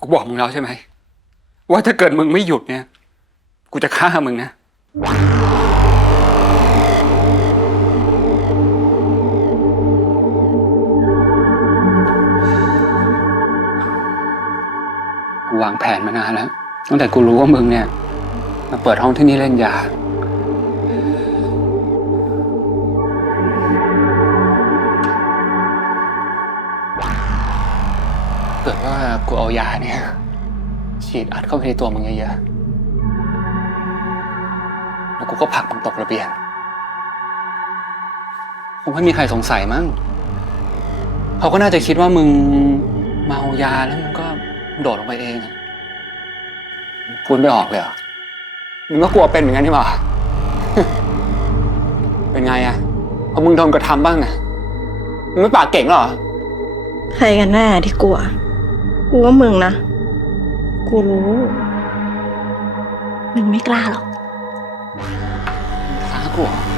กูบอกมึงแล้วใช่ไหม ว่าถ้าเกิดมึงไม่หยุดเนี่ย กูจะฆ่ามึงนะ กูวางแผนมานานแล้ว ตั้งแต่กูรู้ว่ามึงเนี่ย มาเปิดห้องที่นี่เล่นยา เกิดว่ากูเอายาเนี่ยฉีดอัดเข้าไปในตัวมึงเยอะๆแล้วกูก็ผลักมึงตกระเบียงคงไม่มีใครสงสัยมั้งเขาก็น่าจะคิดว่ามึงเมายาแล้วมึงก็โดดลงไปเองอะพูดไม่ออกเลยเหรอมึงก็กลัวเป็นเหมือนกันที่หว่าเป็นไงอะพอมึงโดนกระทำบ้างอะมึงไม่ปากเก่งเหรอ ใครกันแน่ที่กลัว กูว่ามึงนะ กูรู้ มึงไม่กล้าหรอกท้ากูเหรอ